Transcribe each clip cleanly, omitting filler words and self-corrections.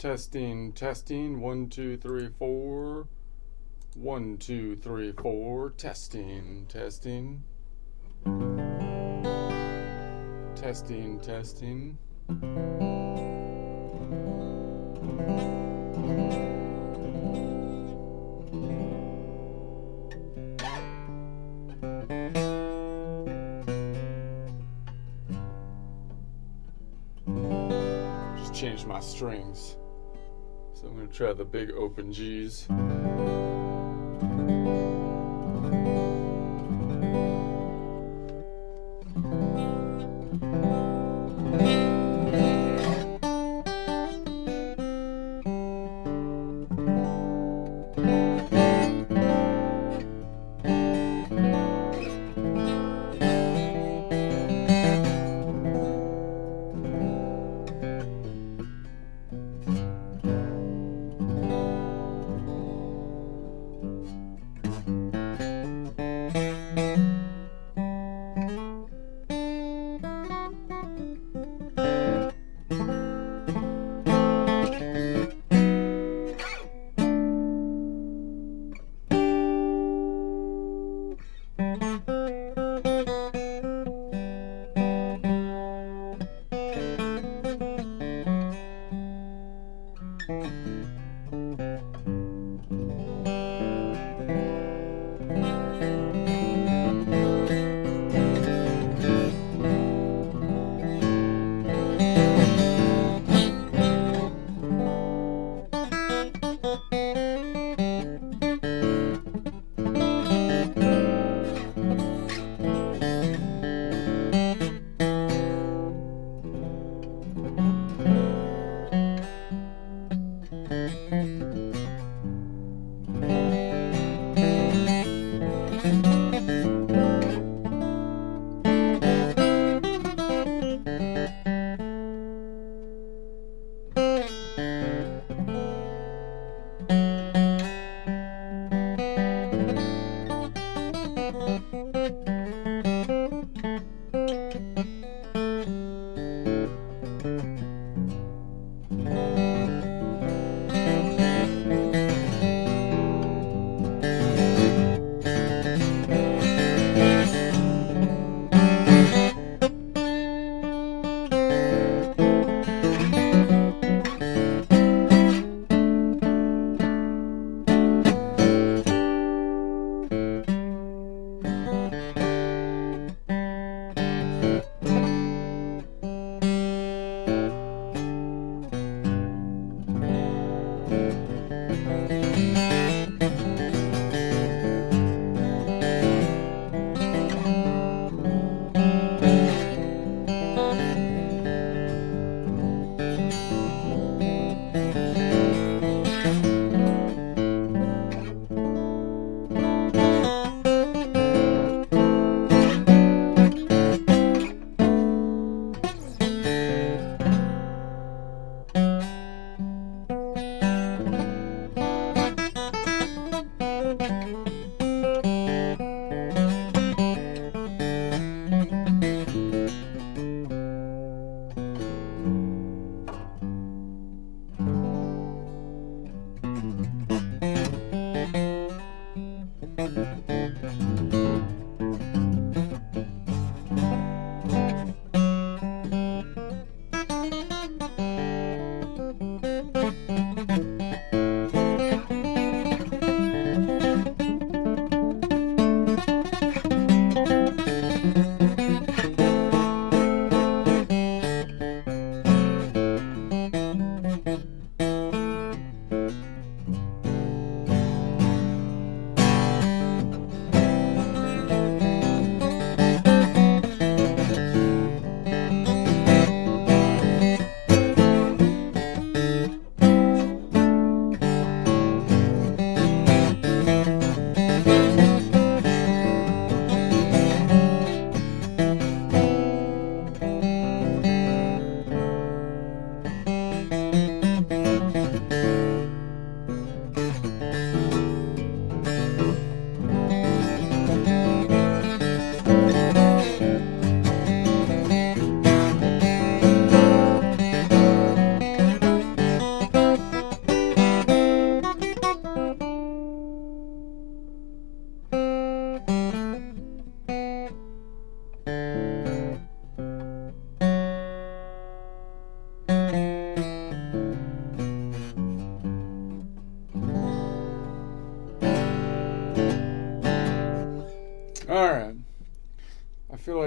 Testing, testing. 1, 2, 3, 4. 1, 2, 3, 4. Testing, testing. Testing, testing. Just changed my strings. So I'm going to try the big open G's.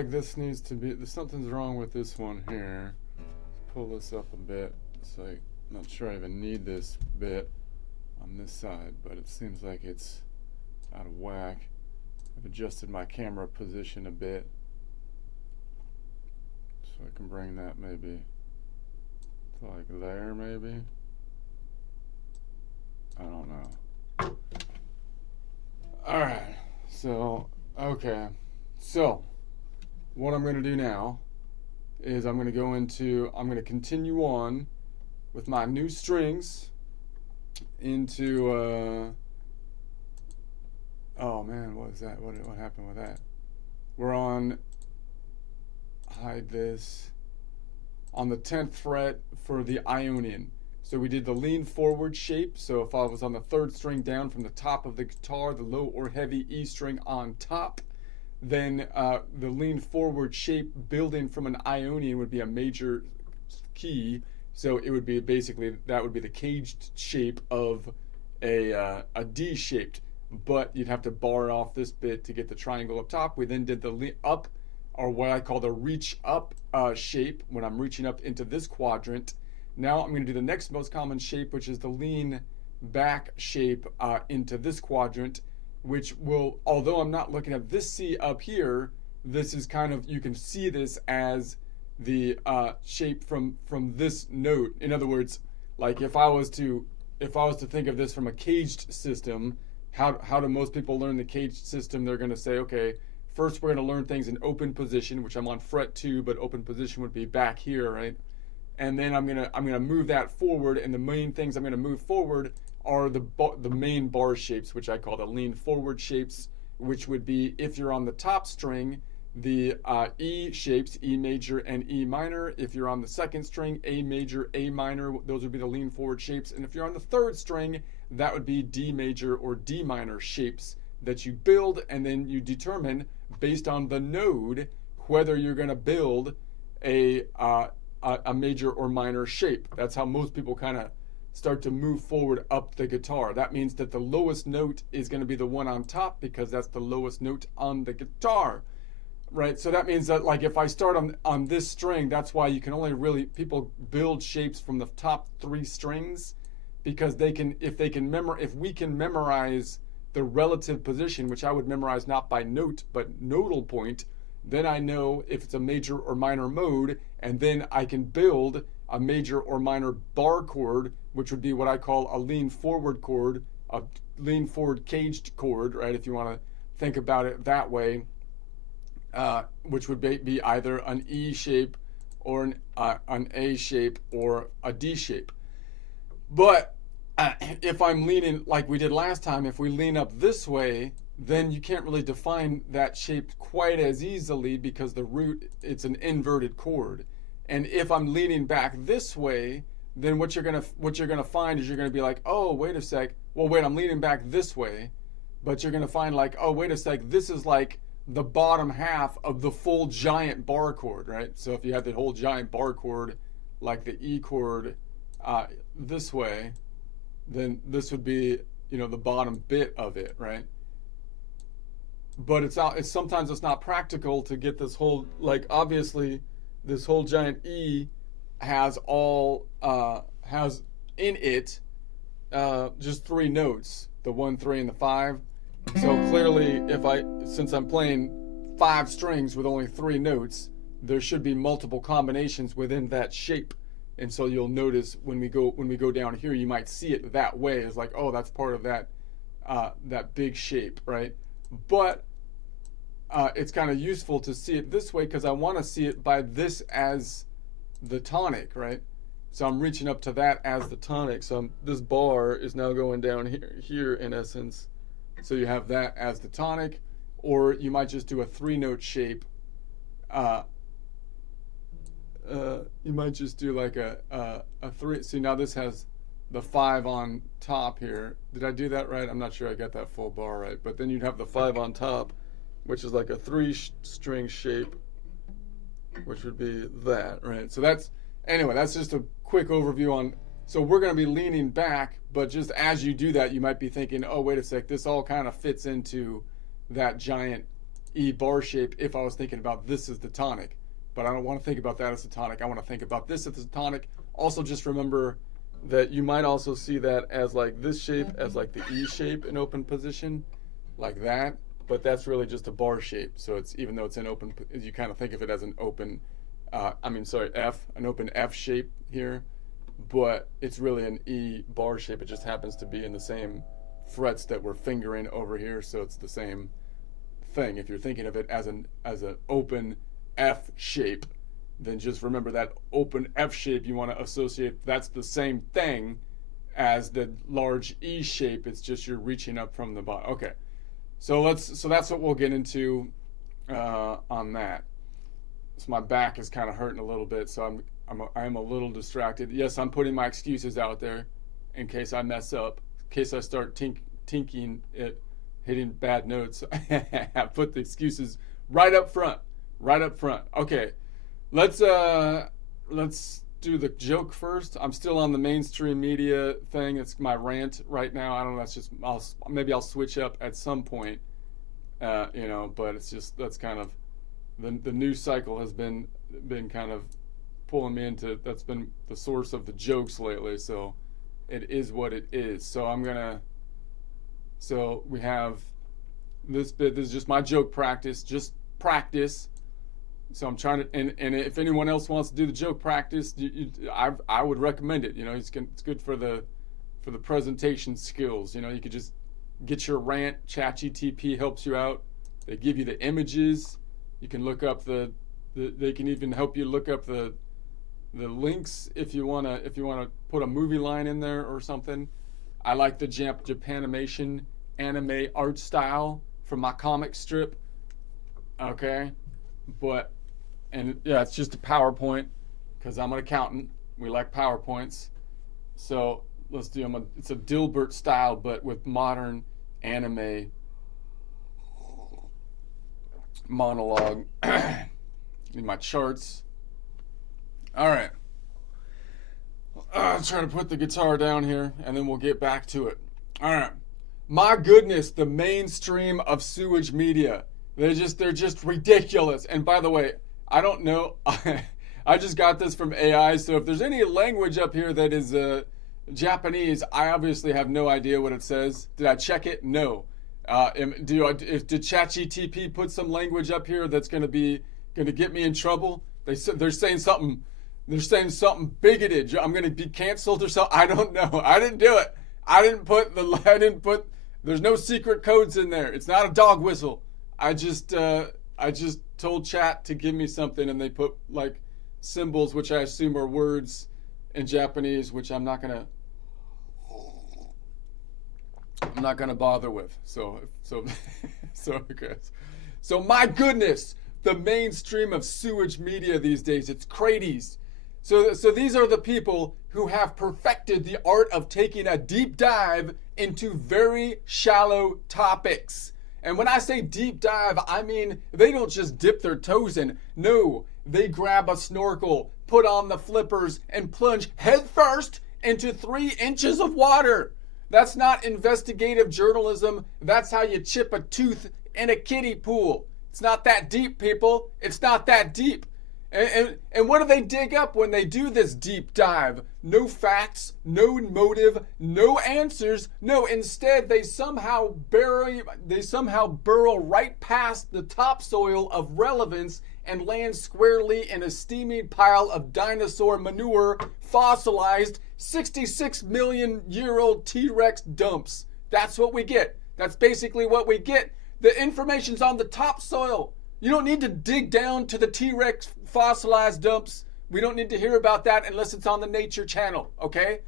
like this needs to be, something's wrong with this one here. Let's pull this up a bit. It's like, I'm not sure I even need this bit on this side, but it seems like it's out of whack. I've adjusted my camera position a bit, so I can bring that maybe to like there, maybe. I don't know. Alright, so, okay. So, what I'm going to do now is I'm going to continue on with my new strings into, oh man, what is that? What happened with that? We're on, hide this, on the 10th fret for the Ionian. So we did the lean forward shape. So if I was on the 3rd string down from the top of the guitar, the low or heavy E string on top, then the lean forward shape building from an Ionian would be a major key. So it would be basically, that would be the caged shape of a D shaped, but you'd have to bar off this bit to get the triangle up top. We then did the up, or what I call the reach up shape when I'm reaching up into this quadrant. Now I'm going to do the next most common shape, which is the lean back shape into this quadrant, which will, although I'm not looking at this C up here, this is kind of, you can see this as the shape from this note. In other words, like if I was to think of this from a caged system, how do most people learn the caged system? They're going to say, okay, first we're going to learn things in open position, which I'm on fret 2, but open position would be back here, right? And then I'm gonna move that forward, and the main things I'm gonna move forward are the main bar shapes, which I call the lean forward shapes, which would be, if you're on the top string, the E shapes, E major and E minor. If you're on the 2nd string, A major, A minor, those would be the lean forward shapes. And if you're on the 3rd string, that would be D major or D minor shapes that you build, and then you determine based on the node whether you're gonna build a major or minor shape. That's how most people kind of start to move forward up the guitar. That means that the lowest note is going to be the one on top because that's the lowest note on the guitar, right? So that means that, like, if I start on this string, that's why you can only really, people build shapes from the top 3 strings, because they can, if we can memorize the relative position, which I would memorize not by note but nodal point, then I know if it's a major or minor mode, and then I can build a major or minor bar chord, which would be what I call a lean forward chord, a lean forward caged chord, right? If you want to think about it that way, which would be either an E shape or an A shape or a D shape. But if I'm leaning like we did last time, if we lean up this way, then you can't really define that shape quite as easily because the root, it's an inverted chord. And if I'm leaning back this way, then what you're gonna find is you're gonna be like, oh, wait a sec. Well, wait, I'm leaning back this way, but you're gonna find like, oh, wait a sec. This is like the bottom half of the full giant bar chord, right? So if you had the whole giant bar chord, like the E chord, this way, then this would be, the bottom bit of it, right? But sometimes it's not practical to get this whole, like, obviously this whole giant E has in it just 3 notes, the 1, 3, and the 5. So clearly, since I'm playing 5 strings with only 3 notes, there should be multiple combinations within that shape. And so you'll notice when we go down here, you might see it that way. It's like, oh, that's part of that big shape, right? But it's kind of useful to see it this way because I want to see it by this as the tonic, right? So I'm reaching up to that as the tonic. So this bar is now going down here in essence. So you have that as the tonic, or you might just do a 3-note shape. You might just do like a 3. See, now this has the 5 on top here. Did I do that right? I'm not sure I got that full bar right. But then you'd have the 5 on top, which is like a 3-string shape, which would be that, right? So that's just a quick overview on, so we're going to be leaning back, but just as you do that, you might be thinking, oh, wait a sec, this all kind of fits into that giant E bar shape if I was thinking about this as the tonic. But I don't want to think about that as the tonic. I want to think about this as the tonic. Also, just remember that you might also see that as like this shape, as like the E shape in open position, like that. But that's really just a bar shape. So it's, even though it's in open, you kind of think of it as an open, an open F shape here. But it's really an E bar shape. It just happens to be in the same frets that we're fingering over here. So it's the same thing. If you're thinking of it as an open F shape, then just remember that open F shape you want to associate, that's the same thing as the large E shape. It's just you're reaching up from the bottom. Okay. So that's what we'll get into on that. So my back is kind of hurting a little bit, so I'm a little distracted. Yes, I'm putting my excuses out there in case I mess up, in case I start tinking it, hitting bad notes. I put the excuses right up front. Okay, let's do the joke first. I'm still on the mainstream media thing. It's my rant right now. I don't know. Maybe I'll switch up at some point. But it's just, that's kind of the news cycle has been kind of pulling me into. That's been the source of the jokes lately. So it is what it is. So we have this bit. This is just my joke practice. Just practice. So I'm trying to, and if anyone else wants to do the joke practice, I would recommend it. It's good for the presentation skills. You could just get your rant. ChatGPT helps you out. They give you the images. You can look up they can even help you look up the links if you wanna put a movie line in there or something. I like the Japanimation anime art style from my comic strip. Okay, it's just a PowerPoint because I'm an accountant. We like PowerPoints. So let's do them. It's a Dilbert style, but with modern anime monologue. Need my charts. All right. I'll try to put the guitar down here, and then we'll get back to it. All right. My goodness, the mainstream of sewage media. They're just ridiculous. And by the way, I don't know. I just got this from AI. So if there's any language up here that is Japanese, I obviously have no idea what it says. Did I check it? No. Did ChatGPT put some language up here that's going to get me in trouble? They're saying something. They're saying something bigoted. I'm going to be canceled or something. I don't know. I didn't do it. I didn't put. There's no secret codes in there. It's not a dog whistle. I just told Chat to give me something, and they put like symbols, which I assume are words in Japanese, which I'm not gonna bother with. So okay. So my goodness, the mainstream of sewage media these days, it's crazies. So these are the people who have perfected the art of taking a deep dive into very shallow topics. And when I say deep dive, I mean they don't just dip their toes in. No, they grab a snorkel, put on the flippers, and plunge headfirst into 3 inches of water. That's not investigative journalism. That's how you chip a tooth in a kiddie pool. It's not that deep, people. It's not that deep. And what do they dig up when they do this deep dive? No facts, no motive, no answers. No, instead they somehow burrow right past the topsoil of relevance and land squarely in a steaming pile of dinosaur manure, fossilized 66 million year old T-Rex dumps. That's what we get. That's basically what we get. The information's on the topsoil. You don't need to dig down to the T-Rex fossilized dumps. We don't need to hear about that unless it's on the Nature Channel, okay?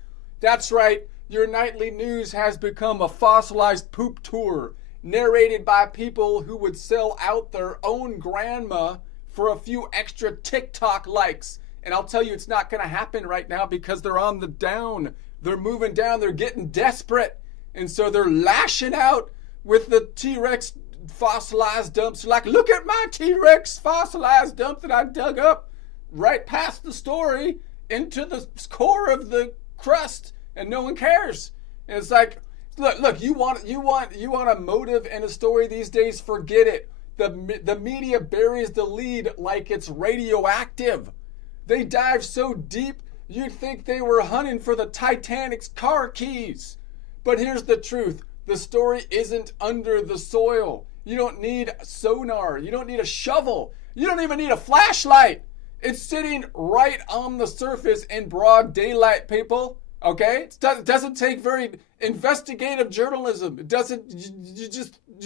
That's right. Your nightly news has become a fossilized poop tour, narrated by people who would sell out their own grandma for a few extra TikTok likes. And I'll tell you, it's not going to happen right now because they're on the down. They're moving down. They're getting desperate. And so they're lashing out with the T-Rex fossilized dumps. Like, look at my T-Rex fossilized dump that I dug up right past the story into the core of the crust, and no one cares. And it's like, look, you want a motive in a story these days? Forget it. The media buries the lead like it's radioactive. They dive so deep, you'd think they were hunting for the Titanic's car keys. But here's the truth. The story isn't under the soil. You don't need sonar. You don't need a shovel. You don't even need a flashlight. It's sitting right on the surface in broad daylight, people. Okay? It doesn't take very investigative journalism. It doesn't, you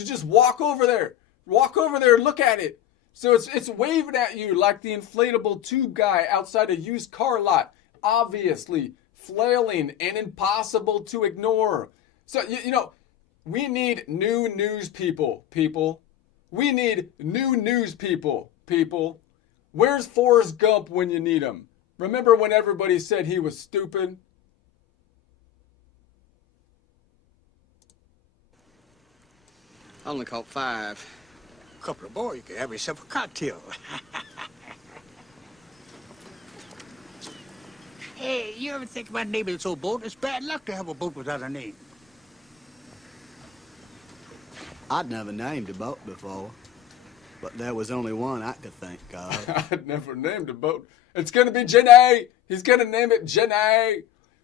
just walk over there. Walk over there and look at it. So it's waving at you like the inflatable tube guy outside a used car lot. Obviously flailing and impossible to ignore. So, you know, we need new news people. We need new news people. Where's Forrest Gump when you need him? Remember when everybody said he was stupid? I only caught 5. Couple of boys, you could have yourself a cocktail. Hey, you ever think about naming this old boat? It's bad luck to have a boat without a name. I'd never named a boat before, but there was only one I could think of. I'd never named a boat. It's gonna be Jenny. He's gonna name it Jenny.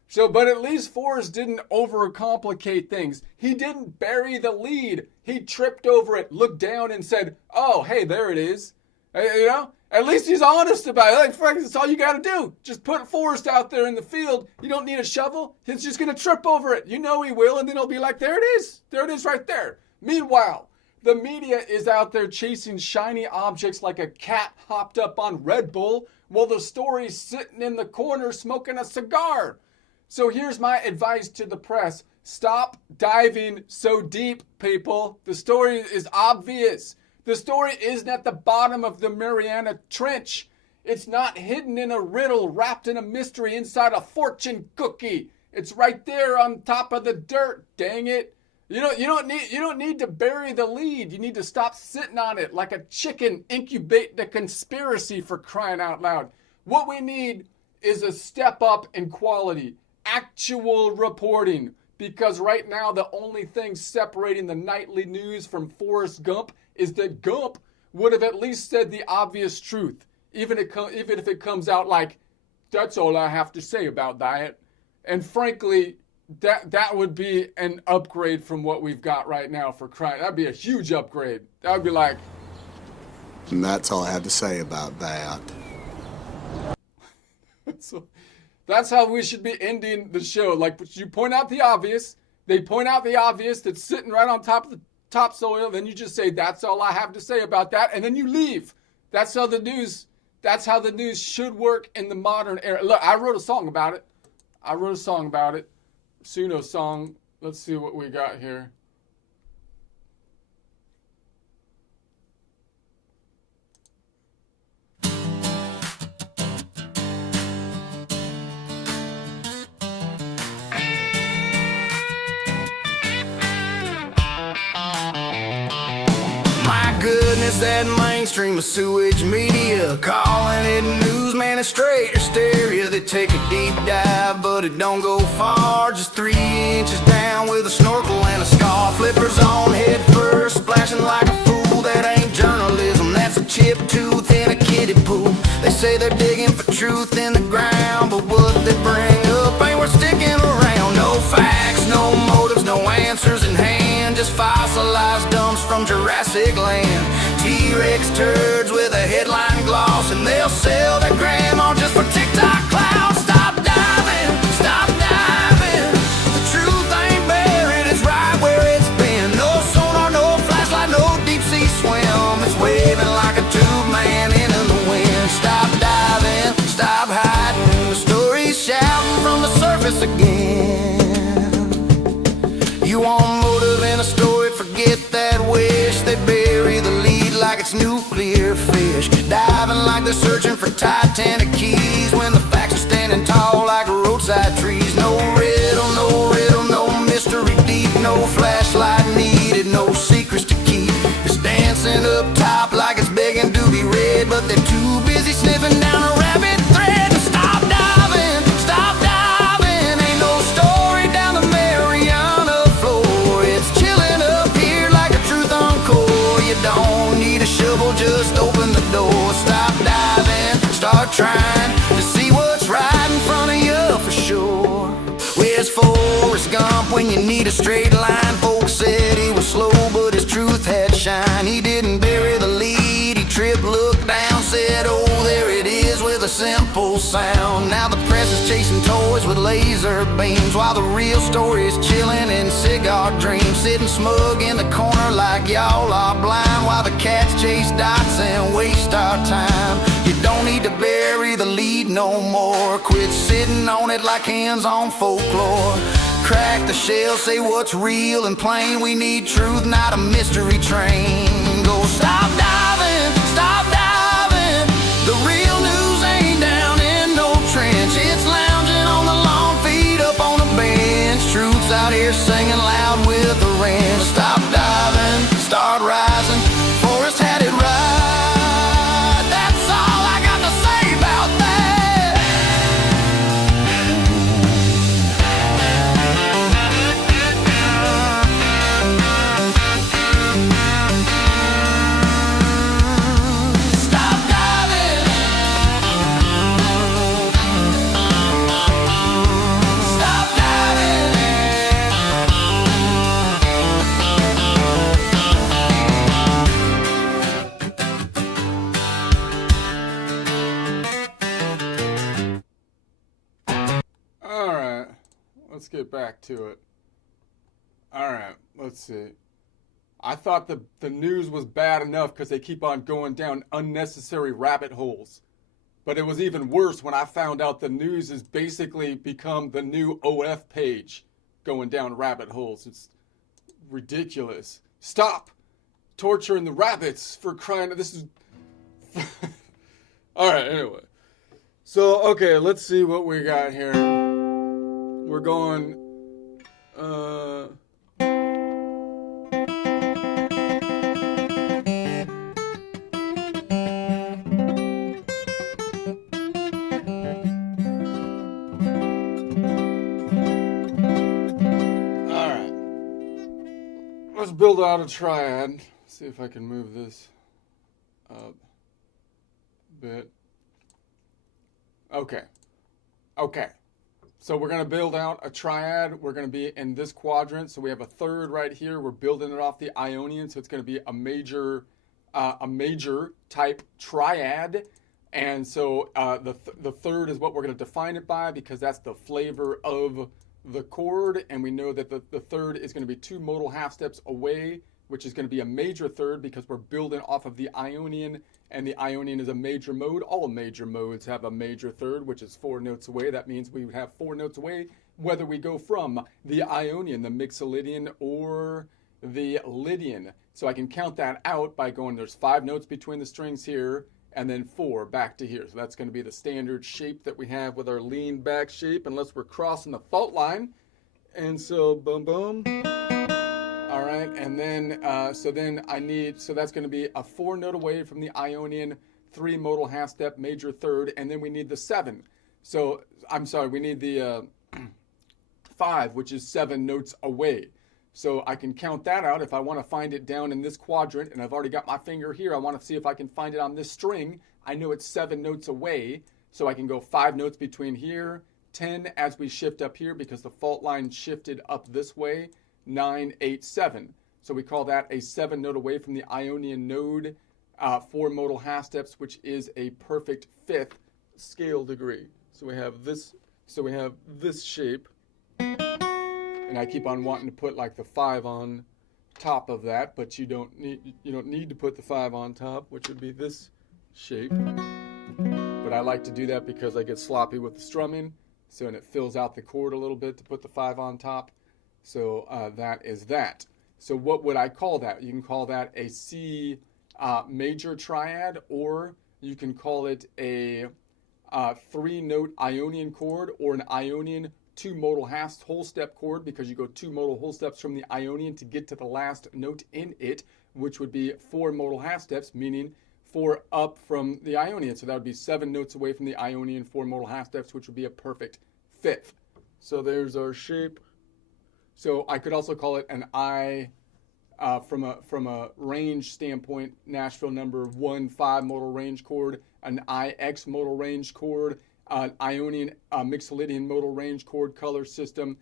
So, but at least Forrest didn't overcomplicate things. He didn't bury the lead. He tripped over it, looked down and said, oh, hey, there it is. You know, at least he's honest about it. Like, frankly, that's all you got to do. Just put Forrest out there in the field. You don't need a shovel. He's just going to trip over it. You know he will, and then he'll be like, there it is. There it is right there. Meanwhile, the media is out there chasing shiny objects like a cat hopped up on Red Bull while the story's sitting in the corner smoking a cigar. So here's my advice to the press. Stop diving so deep, people. The story is obvious. The story isn't at the bottom of the Mariana Trench. It's not hidden in a riddle wrapped in a mystery inside a fortune cookie. It's right there on top of the dirt, dang it. You don't need to bury the lead. You need to stop sitting on it like a chicken incubating a conspiracy, for crying out loud. What we need is a step up in quality. Actual reporting, because right now the only thing separating the nightly news from Forrest Gump is that Gump would have at least said the obvious truth, even if it comes out like, that's all I have to say about that. And frankly, that would be an upgrade from what we've got right now, for crying. That'd be a huge upgrade. That would be like, And that's all I have to say about that. so that's how we should be ending the show. Like, you point out the obvious. They point out the obvious that's sitting right on top of the topsoil. Then you just say, that's all I have to say about that. And then you leave. That's how the news should work in the modern era. Look, I wrote a song about it. Suno song. Let's see what we got here. Goodness, that mainstream of sewage media calling it news, man, it's straight hysteria. They take a deep dive, but it don't go far. Just 3 inches down with a snorkel and a scarf. Flippers on head first, splashing like a fool. That ain't journalism, that's a chip tooth in a kiddie pool. They say they're digging for truth in the ground, but what they bring up ain't worth sticking around. No facts, no motives, no answers in hand. Just fossilized dumps from Jurassic Land. T-Rex turds with a headline gloss, and they'll sell their grandma just for TikTok clout. Stop diving, stop diving. The truth ain't buried, it's right where it's been. No sonar, no flashlight, no deep sea swim. It's waving like a tube man into the wind. Stop diving, stop hiding. The story's shouting from the surface again. You want motive in a story, forget that wish. They bury the lead like it's nuclear fish, diving like they're searching for Titanic keys, when the facts are standing tall like roadside trees. No riddle, no mystery deep, no flashlight needed, no secrets to keep. It's dancing up top like it's begging to be read, but they're too busy sniffing down a rabbit thread. Stop diving, ain't no story down the Mariana floor. It's chilling up here like a truth encore. You don't need Forrest Gump when you need a straight line. Folks said he was slow, but his truth had shine. He didn't bury the lead, he tripped, looked down, said, oh, there it is, with a simple sound. Now the press is chasing toys with laser beams, while the real story is chilling in cigar dreams, sitting smug in the corner like y'all are blind, while the cats chase dots and waste our time. You don't need to bury the lead no more. Quit sitting on it like hands on folklore. Crack the shell, say what's real and plain. We need truth, not a mystery train. Go stop diving, stop diving. The real news ain't down in no trench. It's lounging on the lawn, feet up on a bench. Truth's out here singing loud with the wrench. Stop diving, start rising. Forrest had it right. That's all I got to say about that. Stop diving. Stop diving. All right, let's get back to it. All right, let's see. I thought the news was bad enough because they keep on going down unnecessary rabbit holes. But it was even worse when I found out the news has basically become the new OF page going down rabbit holes. It's ridiculous. Stop torturing the rabbits for crying. This is. All right, anyway. So, okay, let's see what we got here. We're going. Alright. Let's build out a triad. See if I can move this up a bit. Okay. So we're going to build out a triad. We're going to be in this quadrant. So we have a third right here. We're building it off the Ionian. So it's going to be a major type triad. And so the third is what we're going to define it by, because that's the flavor of the chord. And we know that the third is going to be 2 modal half steps away, which is going to be a major third because we're building off of the Ionian, and the Ionian is a major mode. All major modes have a major third, which is 4 notes away. That means we would have 4 notes away whether we go from the Ionian, the Mixolydian, or the Lydian. So I can count that out by going, there's 5 notes between the strings here, and then 4 back to here. So that's going to be the standard shape that we have with our lean back shape, unless we're crossing the fault line. And so, boom, boom. All right, and then, so that's going to be a 4 note away from the Ionian, 3 modal half step, major third, and then we need the 7. So, I'm sorry, we need the 5, which is 7 notes away. So I can count that out if I want to find it down in this quadrant, and I've already got my finger here. I want to see if I can find it on this string. I know it's 7 notes away, so I can go 5 notes between here, 10 as we shift up here because the fault line shifted up this way, 9, 8, 7. So we call that a 7 note away from the Ionian node, 4 modal half steps, which is a perfect 5th scale degree. So we have this shape. And I keep on wanting to put like the 5 on top of that, but you don't need to put the 5 on top, which would be this shape. But I like to do that because I get sloppy with the strumming, so and it fills out the chord a little bit to put the 5 on top. So that is that. So what would I call that? You can call that a C major triad, or you can call it a 3-note Ionian chord, or an Ionian 2 modal whole step chord, because you go 2 modal whole steps from the Ionian to get to the last note in it, which would be 4 modal half steps, meaning 4 up from the Ionian. So that would be 7 notes away from the Ionian, 4 modal half steps, which would be a perfect 5th. So there's our shape. So I could also call it an I, from a range standpoint, Nashville number 1 5 modal range chord, an IX modal range chord, Ionian Mixolydian modal range chord color system.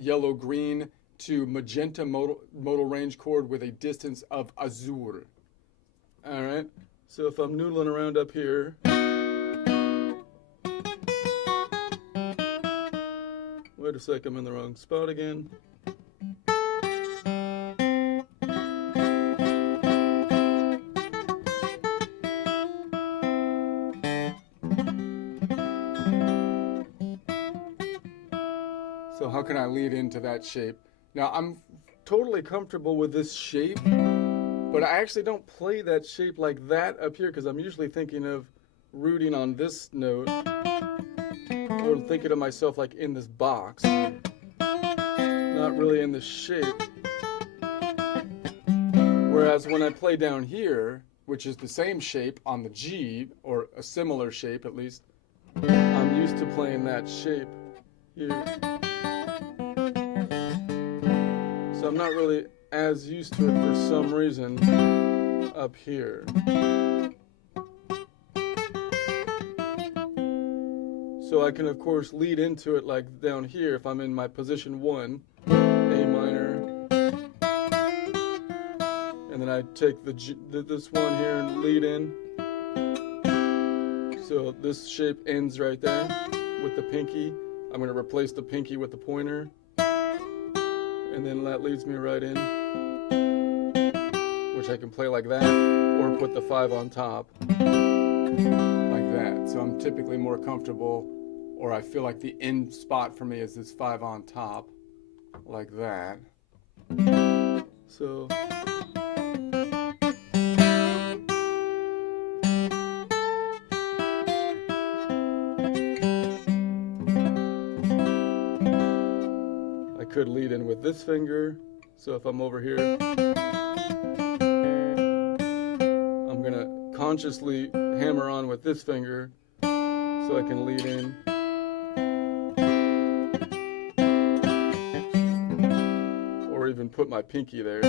yellow green to magenta modal range chord with a distance of azure. All right. So if I'm noodling around up here, wait a sec, I'm in the wrong spot again. So how can I lead into that shape? Now I'm totally comfortable with this shape, but I actually don't play that shape like that up here because I'm usually thinking of rooting on this note or thinking of myself like in this box, not really in this shape. Whereas when I play down here, which is the same shape on the G, or a similar shape at least, I'm used to playing that shape here. So I'm not really as used to it for some reason up here. So I can of course lead into it like down here if I'm in my position 1, A minor, and then I take this one here and lead in. So this shape ends right there with the pinky. I'm going to replace the pinky with the pointer. And then that leads me right in, which I can play like that, or put the 5 on top, like that. So I'm typically more comfortable, or I feel like the end spot for me is this 5 on top, like that. So could lead in with this finger. So if I'm over here, I'm gonna consciously hammer on with this finger so I can lead in. Or even put my pinky there.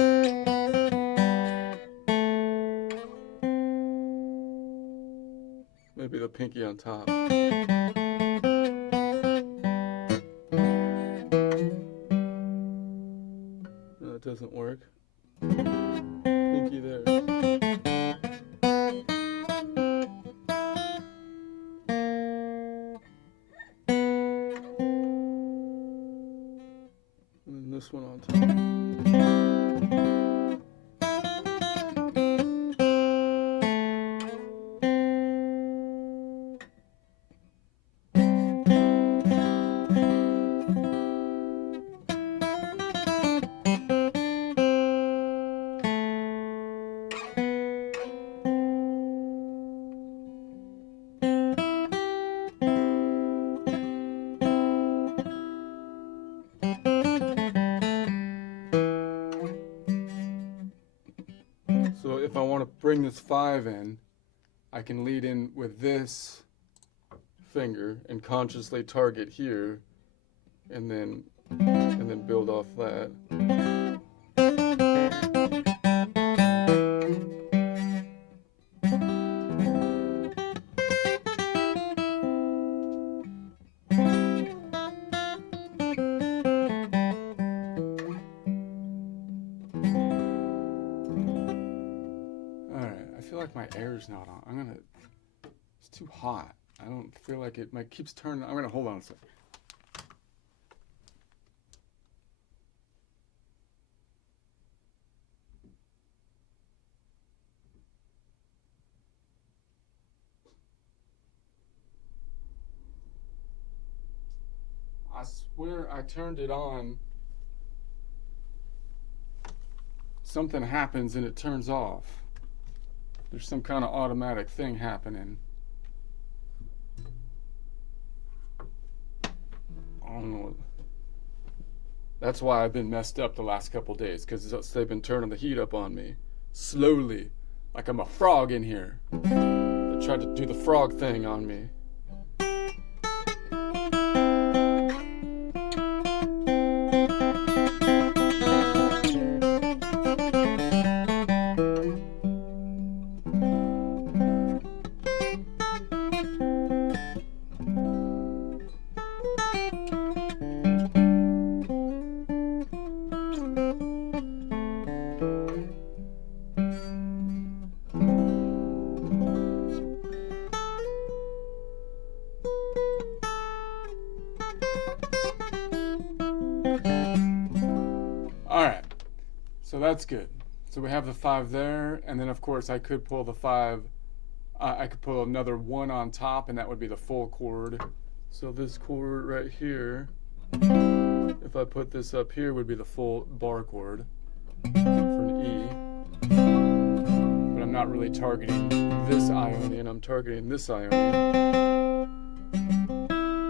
Maybe the pinky on top. Doesn't work. Pinky there. And then this one on top. So if I want to bring this 5 in, I can lead in with this finger and consciously target here, and then build off that. I feel like my air's not on. It's too hot. I don't feel like it. My keeps turning. I'm gonna hold on a second. I swear I turned it on. Something happens and it turns off. There's some kind of automatic thing happening. I don't know. That's why I've been messed up the last couple days, because they've been turning the heat up on me. Slowly. Like I'm a frog in here. They tried to do the frog thing on me. So that's good. So we have the 5 there, and then of course I could pull the 5. I could pull another 1 on top, and that would be the full chord. So this chord right here, if I put this up here, would be the full bar chord for an E. But I'm not really targeting this Ionian, I'm targeting this Ionian.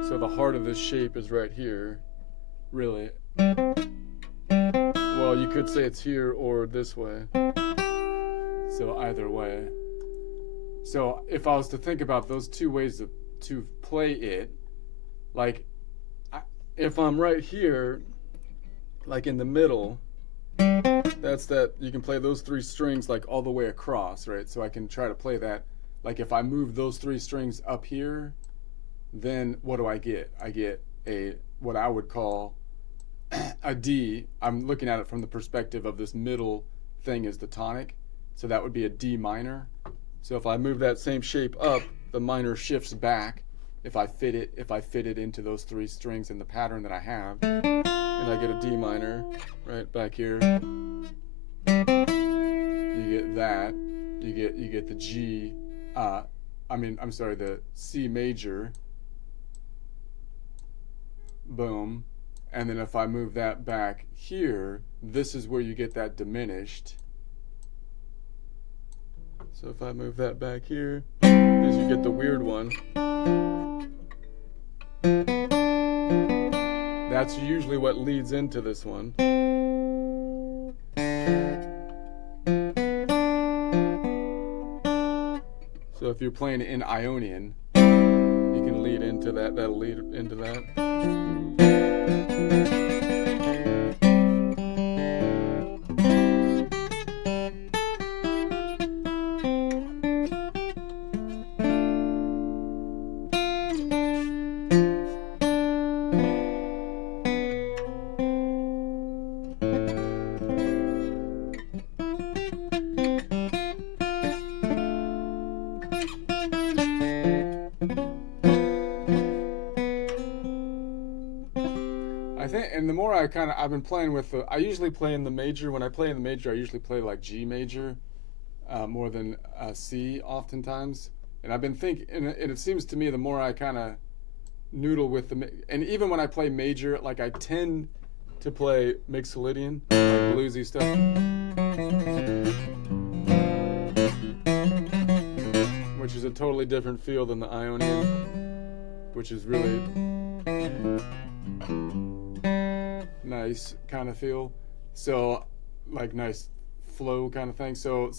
So the heart of this shape is right here, really. Well, you could say it's here or this way. So either way. So if I was to think about those 2 ways to play it, like if I'm right here, like in the middle, that's that you can play those 3 strings like all the way across, right? So I can try to play that. Like if I move those 3 strings up here, then what do I get? I get a, what I would call a D. I'm looking at it from the perspective of this middle thing is the tonic. So that would be a D minor. So if I move that same shape up, the minor shifts back. If I fit it into those 3 strings in the pattern that I have, and I get a D minor right back here. You get that. You get the G. The C major. Boom. And then if I move that back here, this is where you get that diminished. So if I move that back here, as you get the weird one. That's usually what leads into this one. So if you're playing in Ionian, you can lead into that, that'll lead into that. And the more I've been playing with I usually play in the major. When I play in the major, I usually play like G major more than C oftentimes. And I've been thinking, and it seems to me the more I kind of noodle with and even when I play major, like I tend to play Mixolydian, like bluesy stuff. Which is a totally different feel than the Ionian, which is really nice kind of feel. So like nice flow kind of thing. So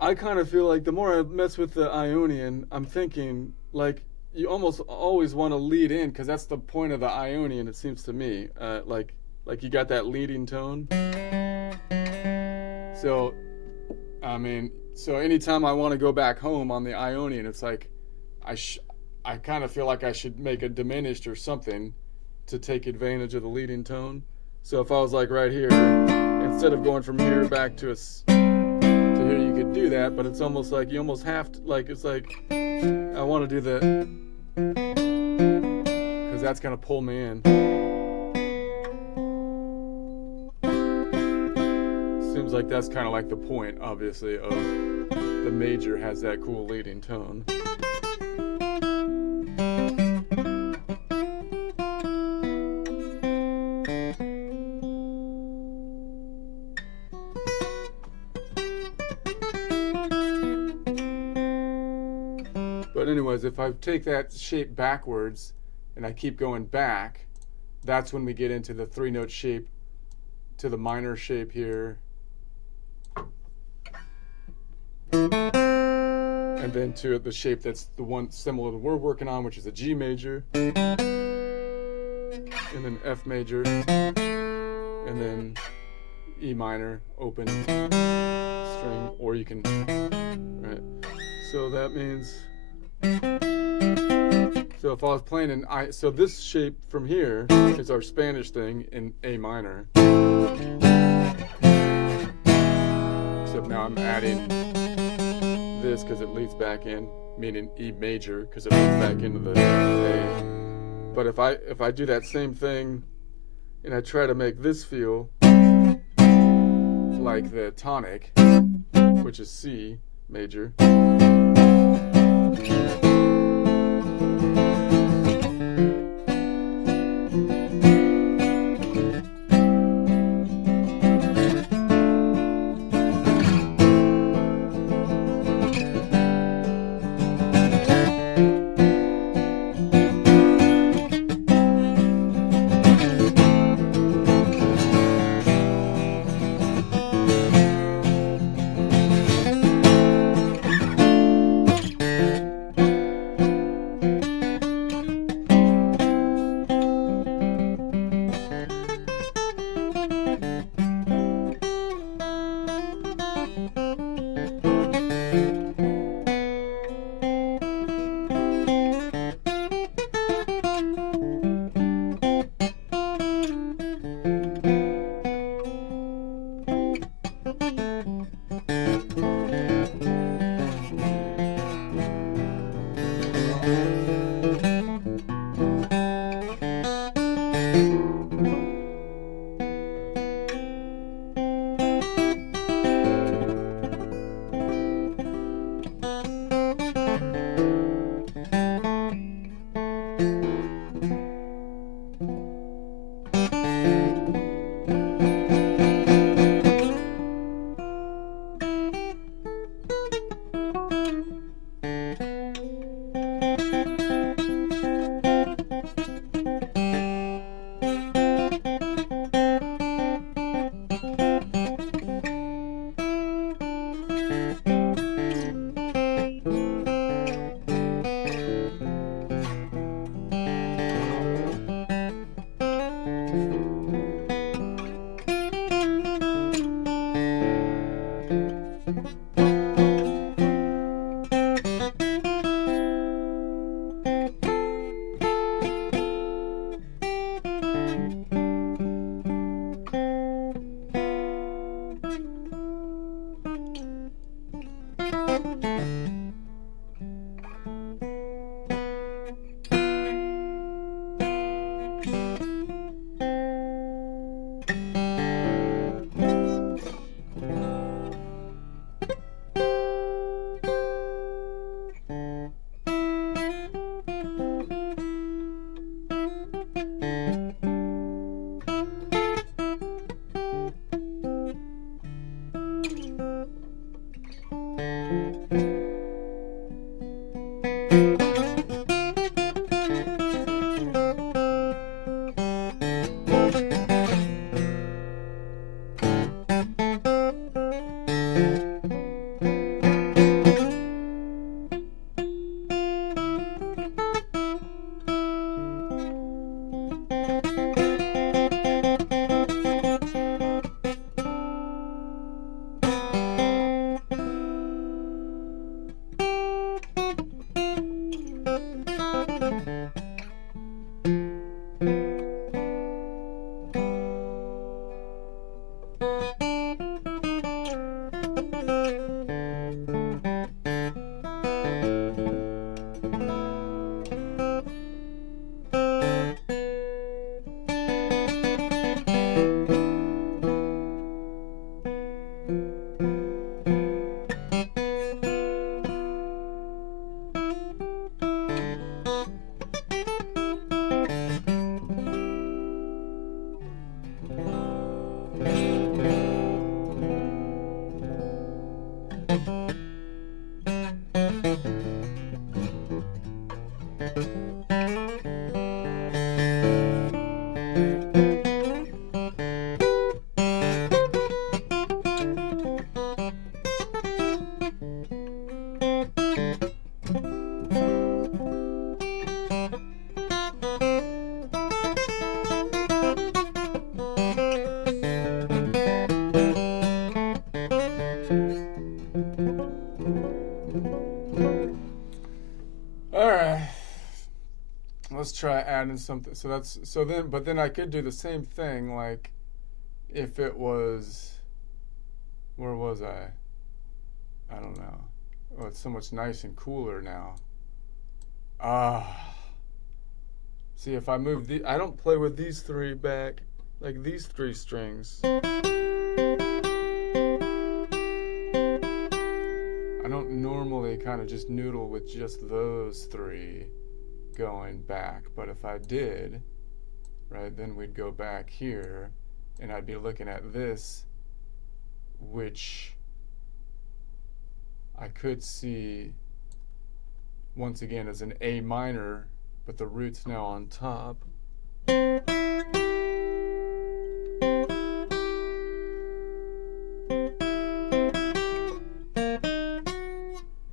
I kind of feel like the more I mess with the Ionian, I'm thinking like you almost always want to lead in, because that's the point of the Ionian, it seems to me. Like you got that leading tone. So so anytime I want to go back home on the Ionian, it's like I kind of feel like I should make a diminished or something to take advantage of the leading tone. So if I was like right here, instead of going from here back to here, you could do that, but it's almost like you almost have to, like, it's like I want to do the, because that's going to pull me in. Seems like that's kind of like the point, obviously, of the major has that cool leading tone. But anyways, if I take that shape backwards and I keep going back, that's when we get into the 3-note shape to the minor shape here. And then to the shape that's the one similar that we're working on, which is a G major. And then F major. And then E minor, open string, or you can, right. So that means, so if I was playing in so this shape from here is our Spanish thing in A minor. Except now I'm adding this because it leads back in, meaning E major because it leads back into the A. But if I do that same thing and I try to make this feel, like the tonic, which is C major. Let's try adding something. But then I could do the same thing, like if it was, where was I? I don't know. Oh, it's so much nice and cooler now. See, if I move I don't play with these three back, like these three strings. I don't normally kind of just noodle with just those three going back, but if I did, right, then we'd go back here and I'd be looking at this, which I could see once again as an A minor, but the root's now on top.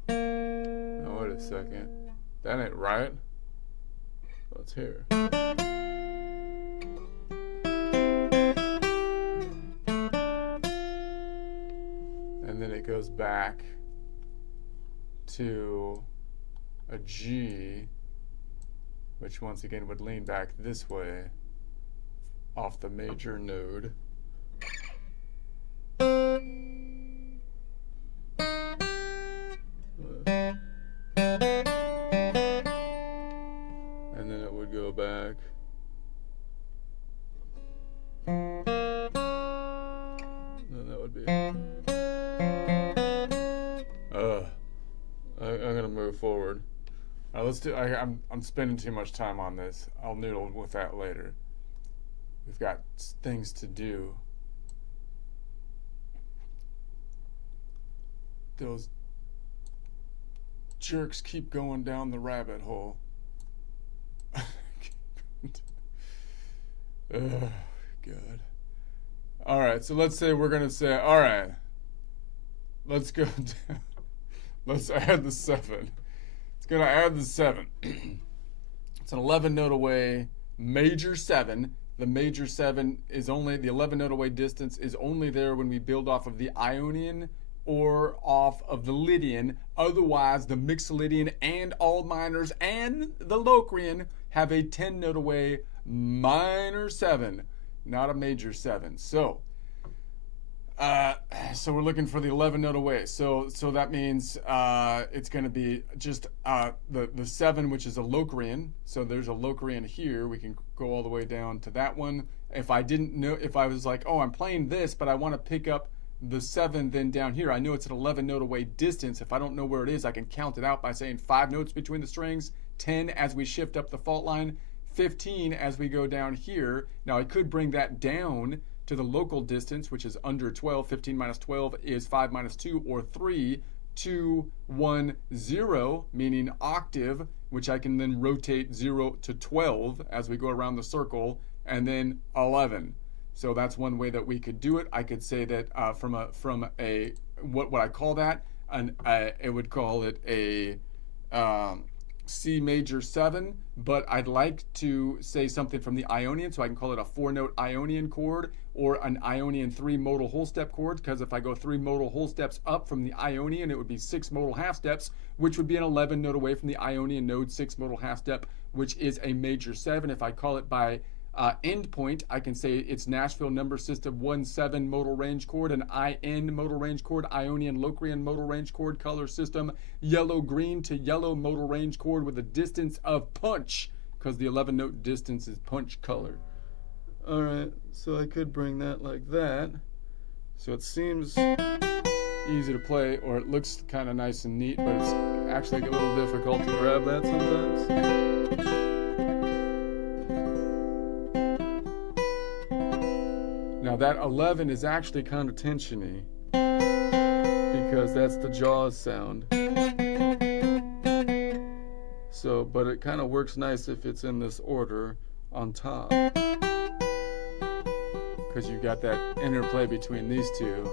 Now wait a second, that ain't right. Let's hear. And then it goes back to a G, which once again would lean back this way off the major node. And then it would go back. Then that would be. I'm gonna move forward. Let's do. I'm spending too much time on this. I'll noodle with that later. We've got things to do. Those jerks keep going down the rabbit hole. God. All right, so let's say we're gonna say, all right, let's go down. Let's add the 7. It's gonna add the 7. It's an 11 note away major 7. The major 7 is only, the 11 note away distance is only there when we build off of the Ionian or off of the Lydian. Otherwise, the Mixolydian and all minors and the Locrian have a 10 note away minor 7, not a major 7. So we're looking for the 11 note away. So that means it's going to be just the 7, which is a Locrian. So there's a Locrian here. We can go all the way down to that one. If I didn't know, if I was like, oh, I'm playing this, but I want to pick up the 7 then down here, I know it's an 11 note away distance. If I don't know where it is, I can count it out by saying 5 notes between the strings, 10 as we shift up the fault line, 15 as we go down here. Now I could bring that down to the local distance, which is under 12. 15 minus 12 is 5 minus 2, or 3, 2, 1, 0, meaning octave, which I can then rotate 0 to 12 as we go around the circle, and then 11. So that's one way that we could do it. I could say that from a what would I call that? It would call it a C major 7, but I'd like to say something from the Ionian, so I can call it a 4-note Ionian chord or an Ionian 3 modal whole step chord, because if I go 3 modal whole steps up from the Ionian, it would be 6 modal half steps, which would be an 11 note away from the Ionian node, 6 modal half step, which is a major 7. If I call it by end point, I can say it's Nashville number system 1-7 modal range chord, an IN modal range chord, Ionian Locrian modal range chord, color system yellow green to yellow modal range chord with a distance of punch, because the 11 note distance is punch color. All right, so I could bring that like that. So it seems easy to play, or it looks kind of nice and neat, but it's actually a little difficult to grab that sometimes. Now that 11 is actually kind of tensiony, because that's the Jaws sound. So, but it kind of works nice if it's in this order on top, because you got that interplay between these two.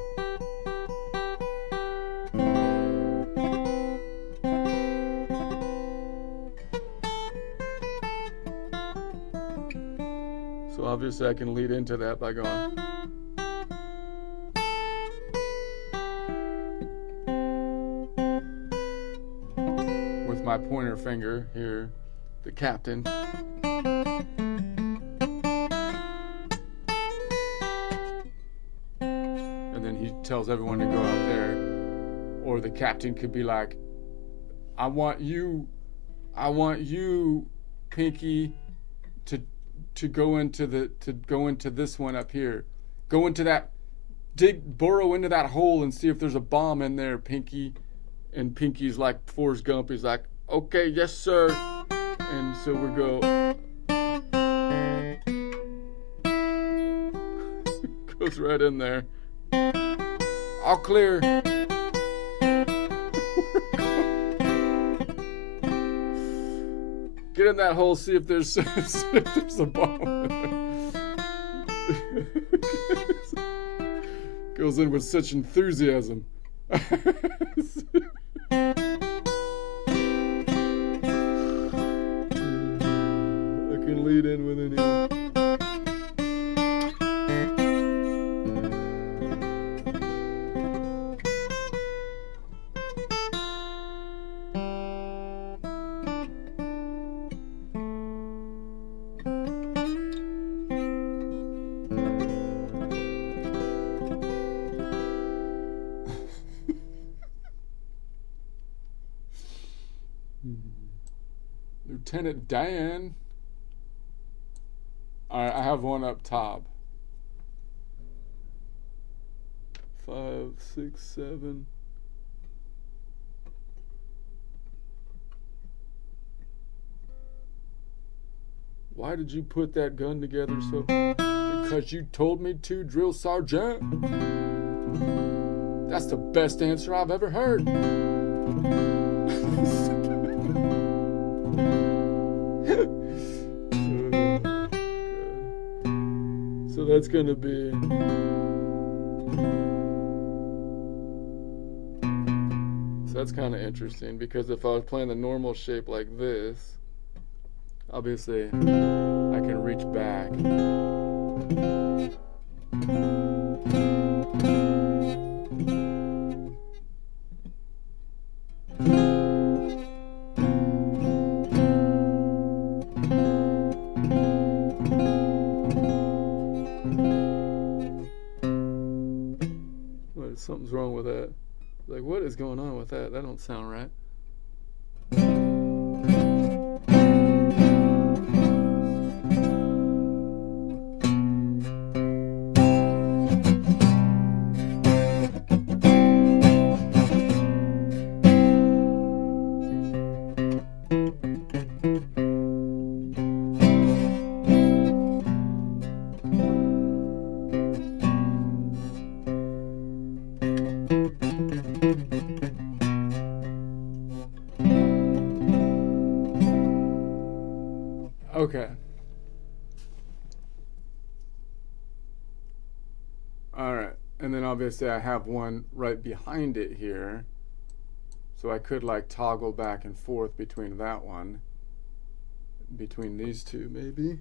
So obviously I can lead into that by going. With my pointer finger here, the captain. And then he tells everyone to go out there. Or the captain could be like, I want you, Pinky, to go into this one up here. Go into that, burrow into that hole and see if there's a bomb in there, Pinky. And Pinky's like Forrest Gump. He's like, okay, yes, sir. And so we go. Goes right in there. All clear. Get in that hole, see if there's see if there's a bomb in there. Goes in with such enthusiasm. I can lead in with anyone. Lieutenant Dan. Alright, I have one up top. 5, 6, 7. Why did you put that gun together so? Because you told me to, drill sergeant. That's the best answer I've ever heard. So that's gonna be that's kind of interesting, because if I was playing the normal shape like this, obviously I can reach back. Something's wrong with that. Like, what is going on with that? That don't sound right. Okay. Alright. And then obviously I have one right behind it here. So I could like toggle back and forth between that one. Between these two, maybe.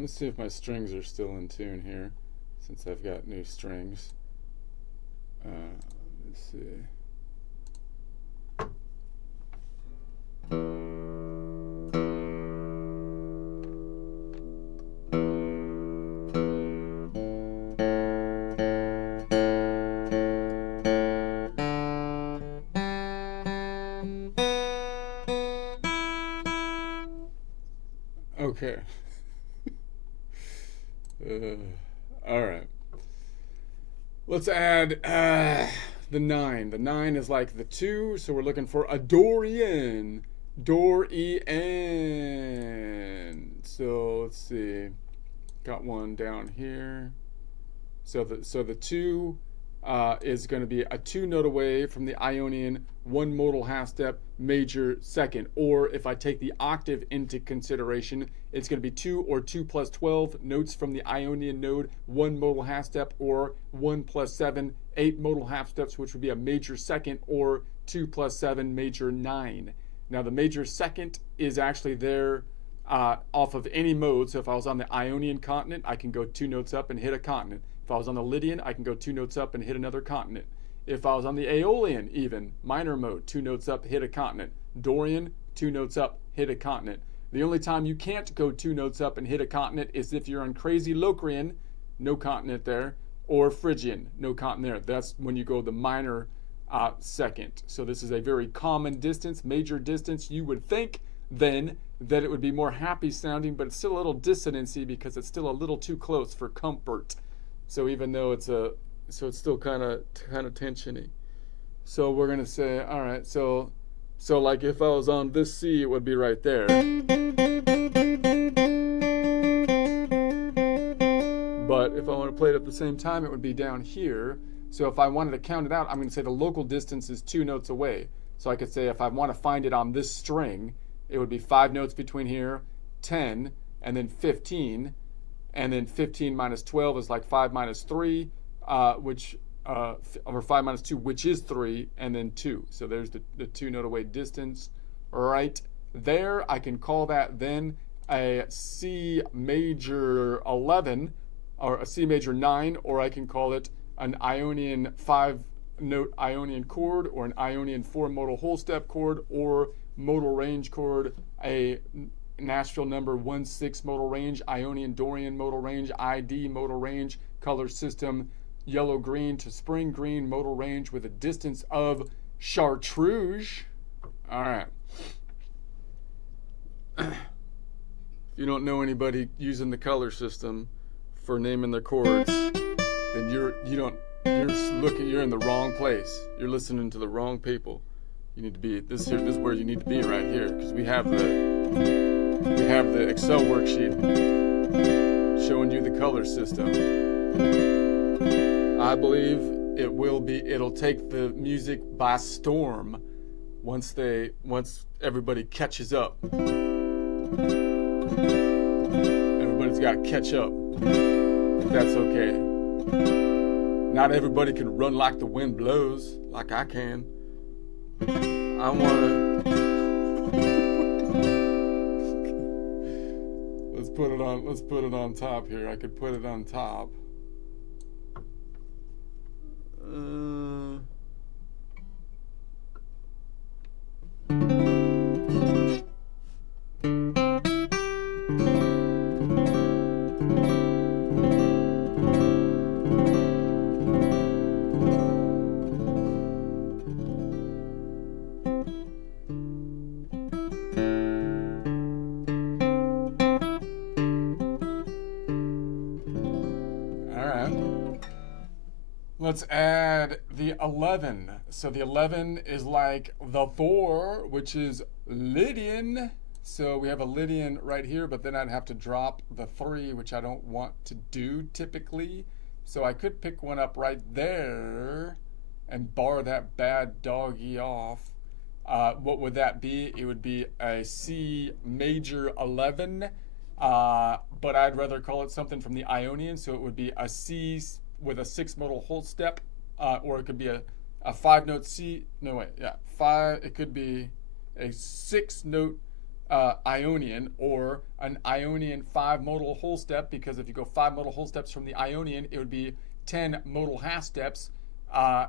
Let's see if my strings are still in tune here, since I've got new strings. Let's see. Okay. All right. Let's add the 9. The 9 is like the 2, so we're looking for a Dorian. Dorian. So let's see. Got one down here. So the 2 is going to be a 2 note away from the Ionian, 1 modal half step, major second. Or if I take the octave into consideration, it's going to be 2 or 2 plus 12 notes from the Ionian node, 1 modal half step, or 1 plus 7, 8 modal half steps, which would be a major second, or 2 plus 7, major 9. Now the major second is actually there off of any mode. So if I was on the Ionian continent, I can go 2 notes up and hit a continent. If I was on the Lydian, I can go 2 notes up and hit another continent. If I was on the Aeolian, even, minor mode, 2 notes up, hit a continent. Dorian, 2 notes up, hit a continent. The only time you can't go 2 notes up and hit a continent is if you're on Crazy Locrian, no continent there, or Phrygian, no continent there. That's when you go the minor second. So this is a very common distance, major distance. You would think then that it would be more happy sounding, but it's still a little dissonancy because it's still a little too close for comfort. So even though it's still kind of tensiony. So we're gonna say, all right, so like if I was on this C, it would be right there. But if I want to play it at the same time, it would be down here. So if I wanted to count it out, I'm gonna say the local distance is 2 notes away. So I could say if I want to find it on this string, it would be 5 notes between here, 10, and then 15. And then 15 minus 12 is like 5 minus 3, or 5 minus 2, which is 3, and then 2. So there's the 2 note away distance right there. I can call that then a C major 11, or a C major 9, or I can call it an Ionian 5 note Ionian chord, or an Ionian 4 modal whole step chord, or modal range chord, a Nashville number 1/6 modal range, Ionian Dorian modal range, ID modal range, color system yellow green to spring green modal range with a distance of chartreuse. All right. If you don't know anybody using the color system for naming their chords, then you're in the wrong place. You're listening to the wrong people. You need to be this is where you need to be right here, because we have the Excel worksheet showing you the color system. I believe it'll take the music by storm once everybody catches up. Everybody's got to catch up. That's okay. Not everybody can run like the wind blows, like I can. I want to. Let's put it on top here. I could put it on top. Let's add the 11. So the 11 is like the 4, which is Lydian. So we have a Lydian right here, but then I'd have to drop the 3, which I don't want to do typically. So I could pick one up right there and bar that bad doggy off. What would that be? It would be a C major 11, but I'd rather call it something from the Ionian. So it would be a C with a 6 modal whole step, or it could be a 5 note C. No, wait, yeah, 5. It could be a 6 note Ionian, or an Ionian 5 modal whole step, because if you go 5 modal whole steps from the Ionian, it would be 10 modal half steps,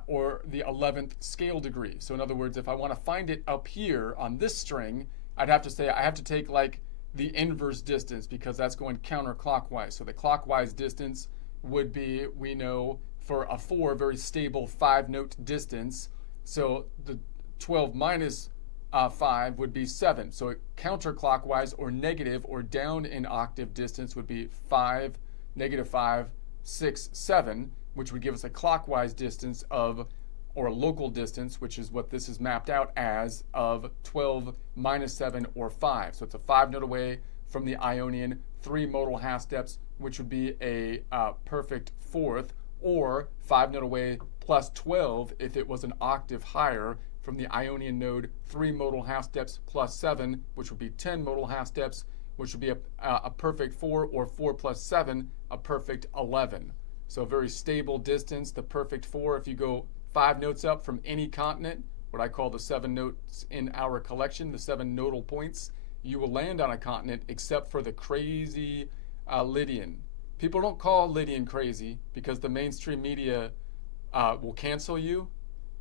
or the 11th scale degree. So in other words, if I want to find it up here on this string, I'd have to say I have to take like the inverse distance, because that's going counterclockwise. So the clockwise distance would be, we know, for a 4, very stable 5 note distance. So the 12 minus 5 would be 7. So counterclockwise, or negative, or down in octave distance, would be 5, -5, 6, 7, which would give us a clockwise distance of or a local distance, which is what this is mapped out as, of 12 minus 7 or 5. So it's a 5 note away from the Ionian, 3 modal half steps, which would be a perfect fourth, or 5 note away plus 12 if it was an octave higher from the Ionian node, 3 modal half steps plus 7, which would be 10 modal half steps, which would be a perfect 4, or 4 plus 7, a perfect 11. So a very stable distance, the perfect 4. If you go 5 notes up from any continent, what I call the 7 notes in our collection, the 7 nodal points, you will land on a continent except for the crazy Lydian. People don't call Lydian crazy because the mainstream media will cancel you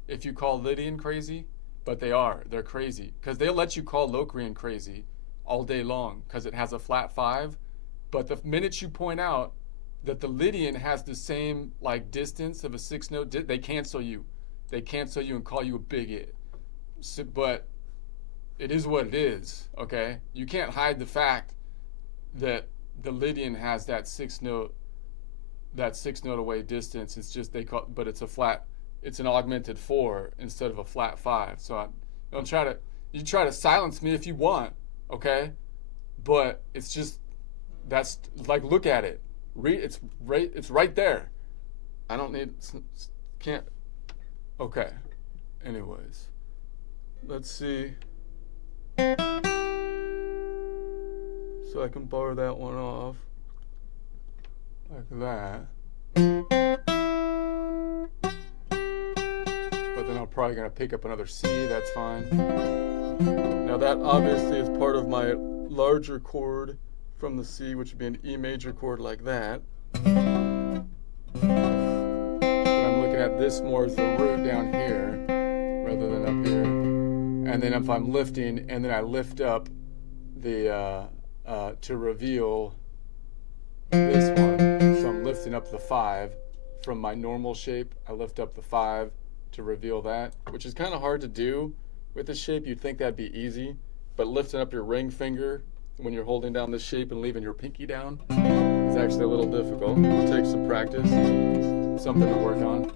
if you call Lydian crazy, but they're crazy because they'll let you call Locrian crazy all day long because it has a flat 5, but the minute you point out that the Lydian has the same like distance of a 6 note, they cancel you. They cancel you and call you a bigot. So, but it is what it is, okay? You can't hide the fact that the Lydian has that 6 note away distance. It's just but it's a flat. It's an augmented 4 instead of a flat 5. So you try to silence me if you want, okay? But it's just that's like, look at it. Read, it's right there. I don't need, can't, okay. Anyways, let's see. So I can bar that one off like that. But then I'm probably gonna pick up another C, that's fine. Now that obviously is part of my larger chord from the C, which would be an E major chord like that. But I'm looking at this more as the root down here rather than up here. And then if I'm lifting, and then I lift up the to reveal this one. So I'm lifting up the 5 from my normal shape. I lift up the 5 to reveal that, which is kind of hard to do with this shape. You'd think that'd be easy, but lifting up your ring finger when you're holding down this shape and leaving your pinky down is actually a little difficult. It takes some practice, something to work on.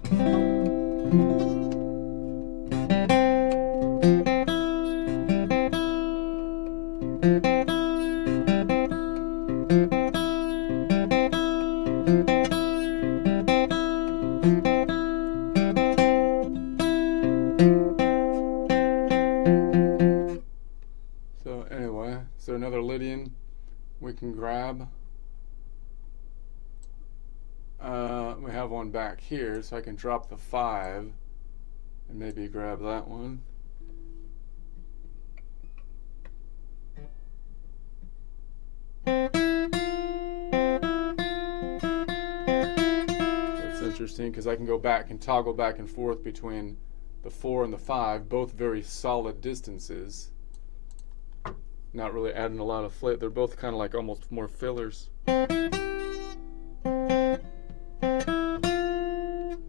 So another Lydian we can grab. We have one back here, so I can drop the 5 and maybe grab that one. That's interesting because I can go back and toggle back and forth between the 4 and the 5, both very solid distances. Not really adding a lot of flavor. They're both kind of like almost more fillers.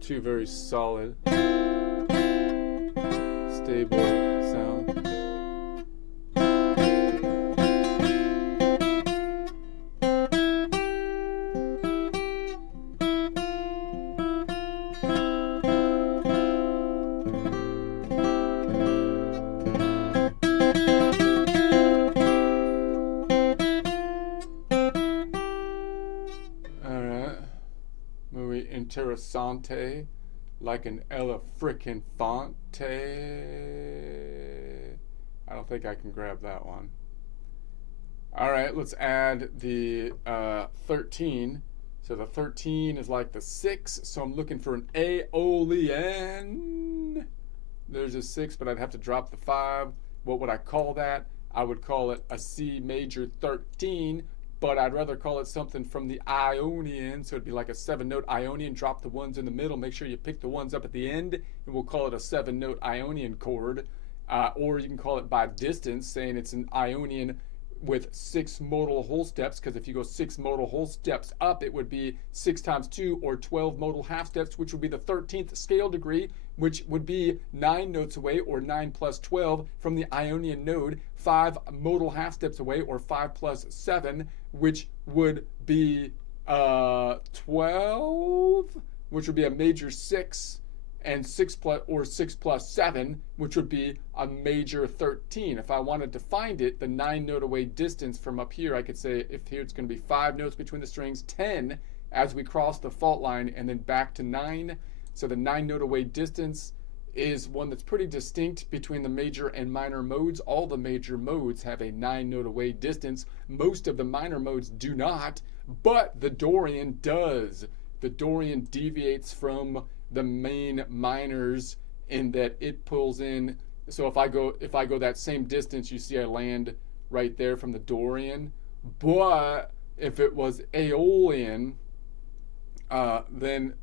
Two very solid, stable sound. Interessante, like an Ella frickin' Fonte. I don't think I can grab that one. All right, let's add the 13. So the 13 is like the 6, so I'm looking for an Aeolian. There's a 6, but I'd have to drop the 5. What would I call that? I would call it a C major 13, but I'd rather call it something from the Ionian, so it'd be like a 7-note Ionian. Drop the ones in the middle, make sure you pick the ones up at the end, and we'll call it a 7-note Ionian chord. Or you can call it by distance, saying it's an Ionian with 6 modal whole steps, because if you go 6 modal whole steps up, it would be 6 times 2, or 12 modal half steps, which would be the 13th scale degree, which would be 9 notes away, or 9 plus 12 from the Ionian node, 5 modal half steps away, or 5 plus 7, which would be 12, which would be a major 6, and 6 plus 7, which would be a major 13. If I wanted to find it, the 9 note away distance from up here, I could say if here it's going to be 5 notes between the strings, 10 as we cross the fault line, and then back to 9. So the 9 note away distance is one that's pretty distinct between the major and minor modes. All the major modes have a 9 note away distance. Most of the minor modes do not, but the Dorian does. The Dorian deviates from the main minors in that it pulls in. So if I go that same distance, you see I land right there from the Dorian. But if it was Aeolian, then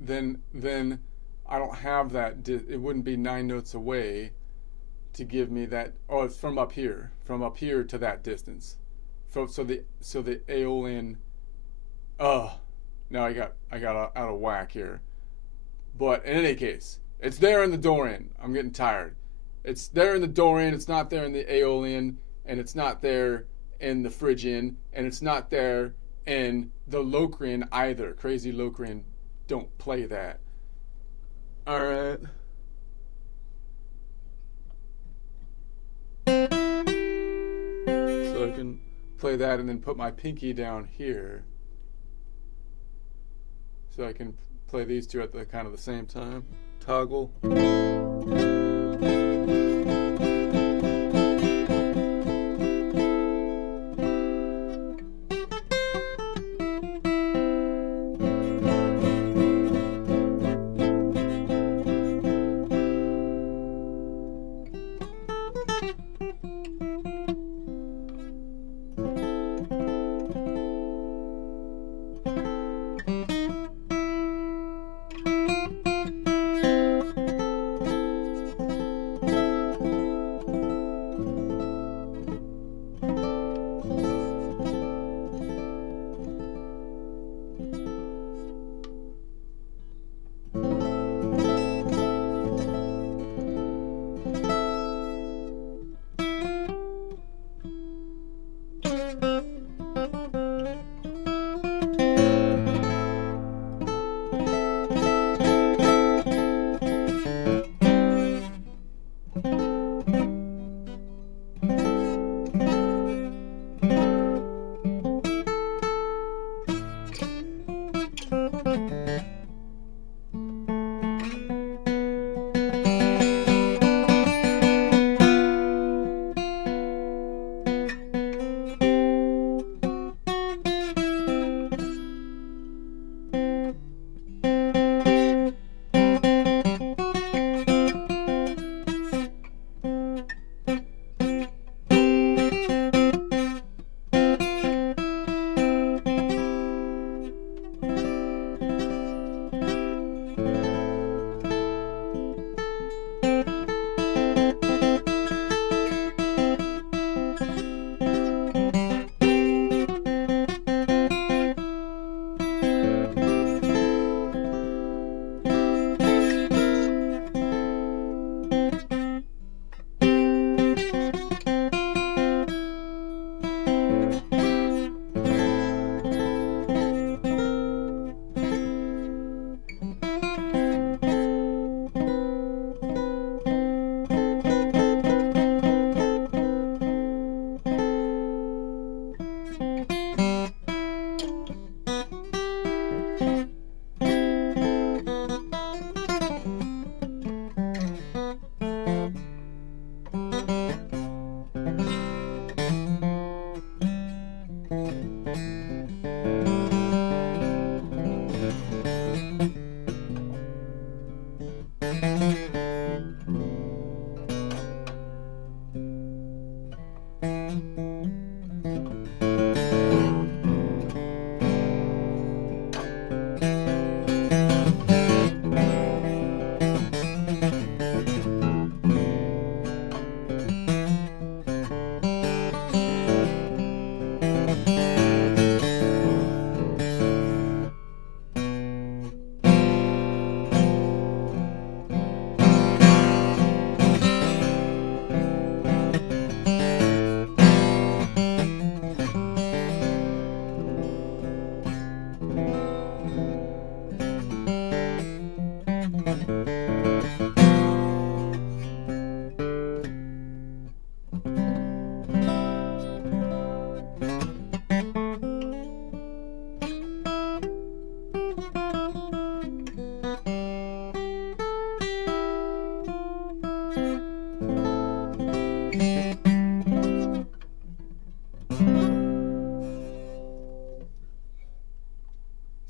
I don't have that. It wouldn't be 9 notes away to give me that. Oh, it's from up here to that distance. So the Aeolian. Now I got out of whack here. But in any case, it's there in the Dorian. I'm getting tired. It's there in the Dorian. It's not there in the Aeolian, and it's not there in the Phrygian, and it's not there in the Locrian either. Crazy Locrian don't play that. All right. So I can play that and then put my pinky down here. So I can play these two at the kind of the same time. Toggle.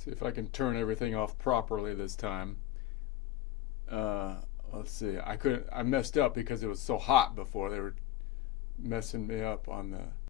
See if I can turn everything off properly this time. Let's see. I messed up because it was so hot before. They were messing me up on the